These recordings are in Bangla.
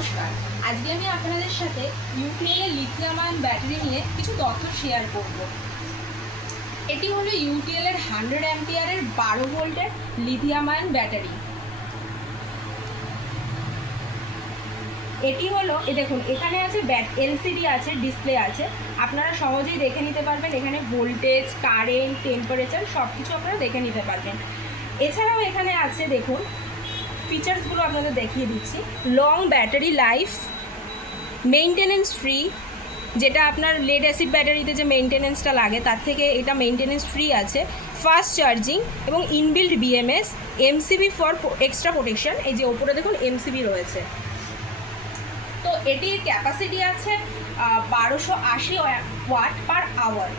নমস্কার, আজকে আমি আপনাদের সাথে ইউটিএলের লিথিয়াম আয়ন ব্যাটারি নিয়ে কিছু তথ্য শেয়ার করব। এটি হলো ইউটিএলের 100 অ্যাম্পিয়ারের 12 ভোল্টের লিথিয়াম আয়ন ব্যাটারি। এটি হলো দেখুন, এখানে আছে এলসিডি আছে, ডিসপ্লে আছে, আপনারা সহজেই দেখে নিতে পারবেন। এখানে ভোল্টেজ, কারেন্ট, টেম্পারেচার সব কিছু আপনারা দেখে নিতে পারবেন। এছাড়াও এখানে আছে দেখুন, ফিচার্সগুলো আপনাদের দেখিয়ে দিচ্ছি। Long battery life, maintenance free, যেটা আপনার লেড অ্যাসিড ব্যাটারিতে যে মেইনটেনেন্সটা লাগে তার থেকে এটা মেইনটেনেন্স ফ্রি আছে। ফাস্ট চার্জিং এবং inbuilt BMS, MCB for extra protection. এই যে ওপরে দেখুন এমসিবি রয়েছে। তো এটির ক্যাপাসিটি আছে 1280 ওয়াট পার আওয়ার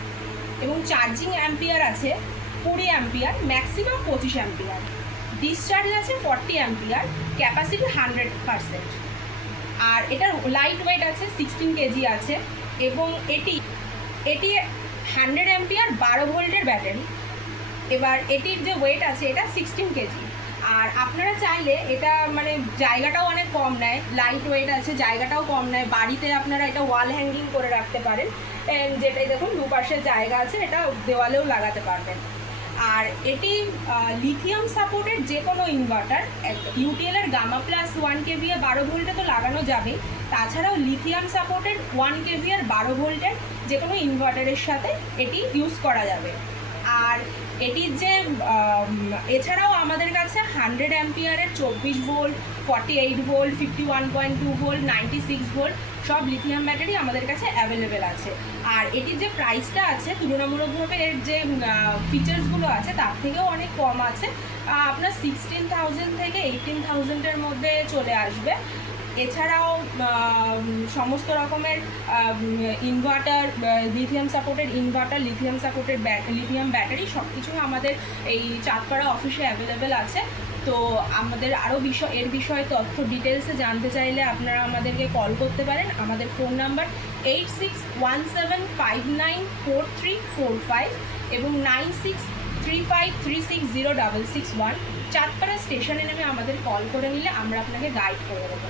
এবং চার্জিং অ্যাম্পিয়ার আছে 20 অ্যাম্পিয়ার, ম্যাক্সিমাম 25 অ্যাম্পিয়ার। ডিসচার্জ আছে 40 অ্যাম্পিয়ার, ক্যাপাসিটি 100%। আর এটার লাইট ওয়েট আছে 16 কেজি আছে এবং এটি 100 অ্যাম্পিয়ার 12 ভোল্টের ব্যাটারি। এবার এটির যে ওয়েট আছে এটা 16 কেজি। আর আপনারা চাইলে এটা মানে জায়গাটাও অনেক কম নেয়, লাইট ওয়েট আছে, জায়গাটাও কম নেয়। বাড়িতে আপনারা এটা ওয়াল হ্যাঙ্গিং করে রাখতে পারেন, যেটাই দেখুন দুপাশের জায়গা আছে, এটা দেওয়ালেও লাগাতে পারবেন। আর এটি লিথিয়াম সাপোর্টেড যে কোনো ইনভার্টার, ইউটিএলের গামা প্লাস 1 কেভিএ 12 ভোল্টে তো লাগানো যাবে, তাছাড়াও লিথিয়াম সাপোর্টেড 1 কেভিএ 12 ভোল্টের যে কোনো ইনভার্টারের সাথে এটি ইউজ করা যাবে। আর এটির যে এছাড়াও আমাদের কাছে 100 অ্যাম্পিয়ারের 24 ভোল্ট, 48 ভোল্ট, 51.2 ভোল্ট, 96 ভোল্ট সব লিথিয়াম ব্যাটারি আমাদের কাছে অ্যাভেলেবেল আছে। আর এটির যে প্রাইসটা আছে তুলনামূলকভাবে এর যে ফিচার্সগুলো আছে তার থেকেও অনেক কম আছে। আপনার 16,000 থেকে 18,000-এর মধ্যে চলে আসবে। এছাড়াও সমস্ত রকমের inverter, lithium supported inverter, lithium battery সব কিছুই আমাদের এই চাঁদপাড়া অফিসে অ্যাভেলেবেল আছে। তো আমাদের আরও এর বিষয়ে তথ্য ডিটেলসে জানতে চাইলে আপনারা আমাদেরকে কল করতে পারেন। আমাদের ফোন নাম্বার 8617594345 এবং 9635360661। চাঁদপাড়া স্টেশনে নেমে আমাদের কল করে নিলে আমরা আপনাকে গাইড করে দেবো।